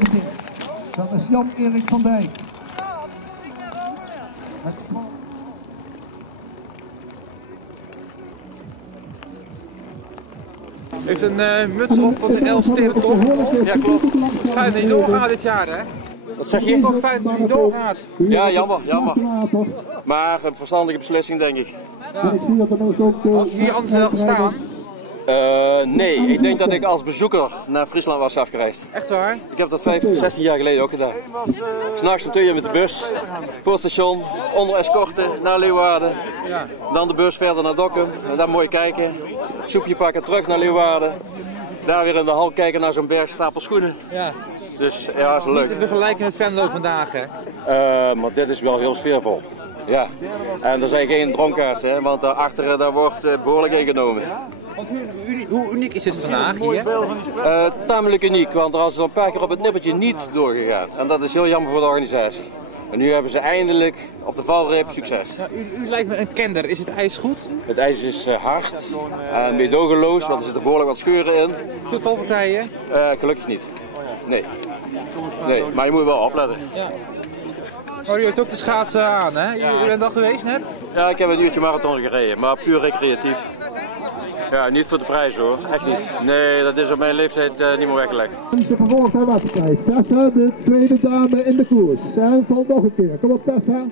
19. Dat is Jan-Erik van Dijk. Met heeft een muts op van de Elfstedentocht. Ja, klopt. Fijn dat je doorgaat dit jaar, hè? Wat zeg je? Toch fijn dat je doorgaat. Ja, jammer. Maar een verstandige beslissing, denk ik. Ja. Had je hier anders wel gestaan? Nee, ik denk dat ik als bezoeker naar Friesland was afgereisd. Echt waar? Ik heb dat 16 jaar geleden ook gedaan. S'nachts om 2 uur met de bus, voor het station, onder escorte naar Leeuwarden. Ja. Dan de bus verder naar Dokkum, en dan mooi kijken. Soepje pakken, terug naar Leeuwarden. Daar weer in de hal kijken naar zo'n bergstapel schoenen. Ja. Dus ja, dat is leuk. Te vergelijken met Venlo vandaag, hè? Maar dit is wel heel sfeervol. Ja. En er zijn geen dronkaards, hè, want daarachter daar wordt behoorlijk ingenomen. Want hoe uniek is het vandaag hier? Tamelijk uniek, want er is al een paar keer op het nippertje niet doorgegaan. En dat is heel jammer voor de organisatie. En nu hebben ze eindelijk op de valreep succes. Nou, u lijkt me een kender. Is het ijs goed? Het ijs is hard en meedogenloos, want er zitten behoorlijk wat scheuren in. Goed valpartijen? Gelukkig niet. Nee. Nee, maar je moet wel opletten. Ja. Maar u heeft ook de schaatsen aan, hè? U bent al geweest net? Ja, ik heb een uurtje marathon gereden, maar puur recreatief. Ja, niet voor de prijs hoor, echt niet. Nee, dat is op mijn leeftijd niet meer weggelegd. Ze vervolgt de wedstrijd. Tessa, de tweede dame in de koers. Zij valt nog een keer. Kom op Tessa.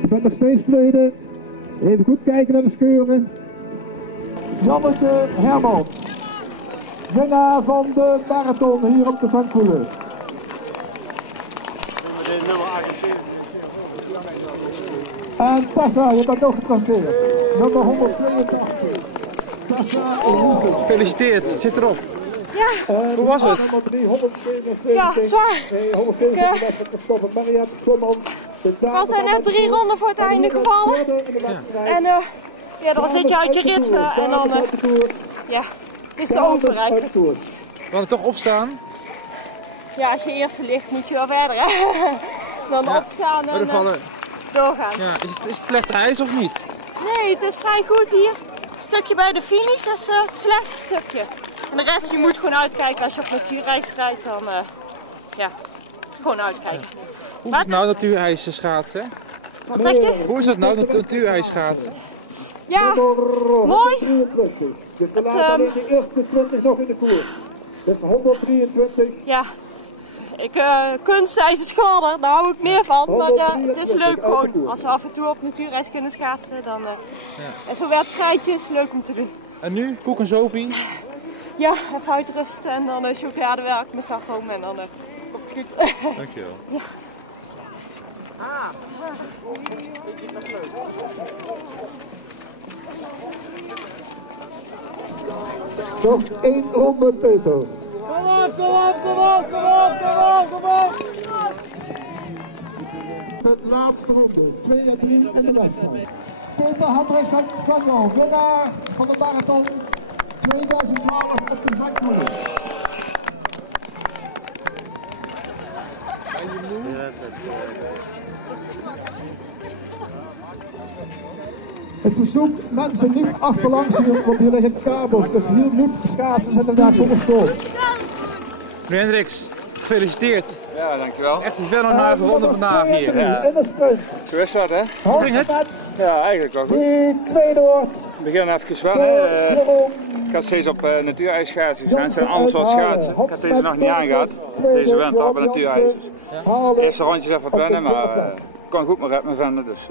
Je bent nog steeds tweede. Even goed kijken naar de scheuren. Janneke Hermans. Winnaar van de marathon hier op de Van Koelen. En Tessa, je bent nog gepasseerd. Nummer 182. Tessa Roeven. Gefeliciteerd, zit erop. Ja. Hoe was het? Ja, zwaar. Ik was er net 3 ronden voor het einde gevallen. En ja, dan zit je uit je ritme en dan ja, is het over eigenlijk. We hadden toch opstaan. Ja, als je eerste ligt moet je wel verder, hè. Dan opstaan en doorgaan. Ja, is het slecht ijs of niet? Nee, het is vrij goed hier. Een stukje bij de finish, dat is het slechtste stukje. En de rest, je moet gewoon uitkijken. Als je op natuurijs rijdt, dan ja, gewoon uitkijken. Ja. Hoe is het nou natuurijs schaatsen? Wat zeg je? Hoe is het nou natuurijs schaatsen? Ja, mooi. 23. Dus we laten alleen de eerste 20 nog in de koers. Dus 123. Ja, kunstijs is schorder, daar hou ik meer van. Maar het is leuk gewoon. Als we af en toe op natuurijs kunnen schaatsen, dan en zo'n wedstrijdje is leuk om te doen. En nu, koek en zopie? Ja, even uitrusten en dan chocoladewerk, mijn slagroom en dan komt het goed. Dankjewel. Ja. Nog 1 ronde, Peter. Kom op, kom op, kom op, kom op, kom op, kom op! De laatste ronde, 2 en 3 en de wedstrijd. Peter Hendricks uit Venlo, winnaar van de marathon 2012 op de Van Koelen. Ik verzoek mensen niet achterlangs hier, want hier liggen kabels. Dus hier niet schaatsen, zetten vandaag zonder stroom. Meneer Hendricks, gefeliciteerd. Ja, dankjewel. Echt wel een naar gewonnen vandaag hier. Ja. In de sprint. Zo is dat, hè? Hoe ging het? Ja, eigenlijk wel goed. Die tweede wordt. We beginnen even gezwannen. Ik had steeds op natuurijs schaatsen gestaan. Het zijn anders wat schaatsen. Ik had deze nog niet aangehad. Deze winter op natuurijs. De eerste rondjes even wat wennen, maar ik kon goed mijn ritme vinden. Dus,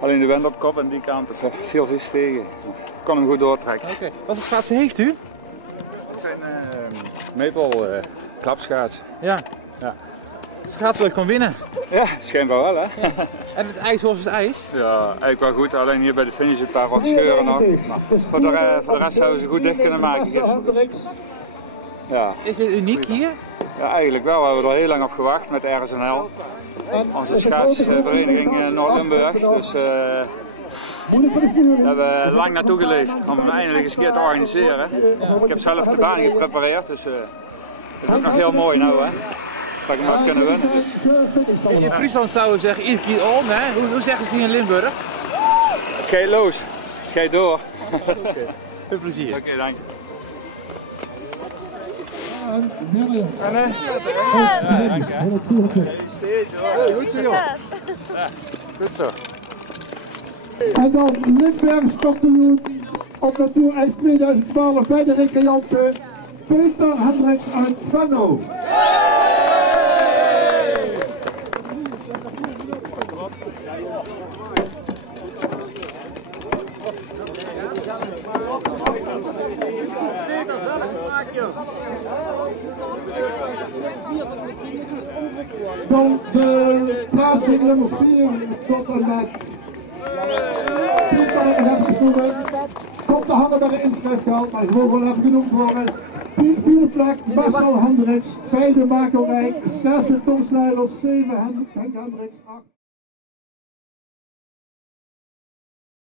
alleen de wind op kop en die kant veel vis tegen. Ik kon hem goed doortrekken. Okay. Wat voor schaatsen heeft u? Het zijn maple klapschaatsen. Ja. Ja. Schaatsen kan winnen. Ja, schijnbaar wel, hè? Ja. En het ijs, hoe is het ijs? Ja, eigenlijk wel goed. Alleen hier bij de finish een paar wat scheuren nog. Maar voor de rest hebben ze goed dicht kunnen maken gisteren. Dus. Ja. Is het uniek hier? Ja, eigenlijk wel. We hebben er al heel lang op gewacht met RSNL. Onze schaatsvereniging Noord-Limburg. Dus we hebben lang naartoe geleefd om eindelijk eens een keer te organiseren. Ik heb zelf de baan geprepareerd, dus dat is ook nog heel mooi nou, hè. Dat ik hem wat kunnen winnen. Dus. In Friesland zouden we zeggen iedere keer om, hè? Hoe zeggen ze hier in Limburg? Het gaat los, het gaat door. Veel plezier. Oké, dank je. aan Williams. En Williams, 124. goed zo joh. Goed zo. En dan Limburgs kampioen op Natuurijs 2012 bij de recreanten, Peter Hendricks uit Venlo. Dan de plaatsing nummer 4 tot en met 10 hebben gesnoemen. Komt te hangen bij de inschrijfgeld, maar gewoon wel even genoemd worden. Vierde plek Marcel Hendricks, vijfde Marco Rijk, zesde Tom Snijders, 7 Henk Hendricks, 8.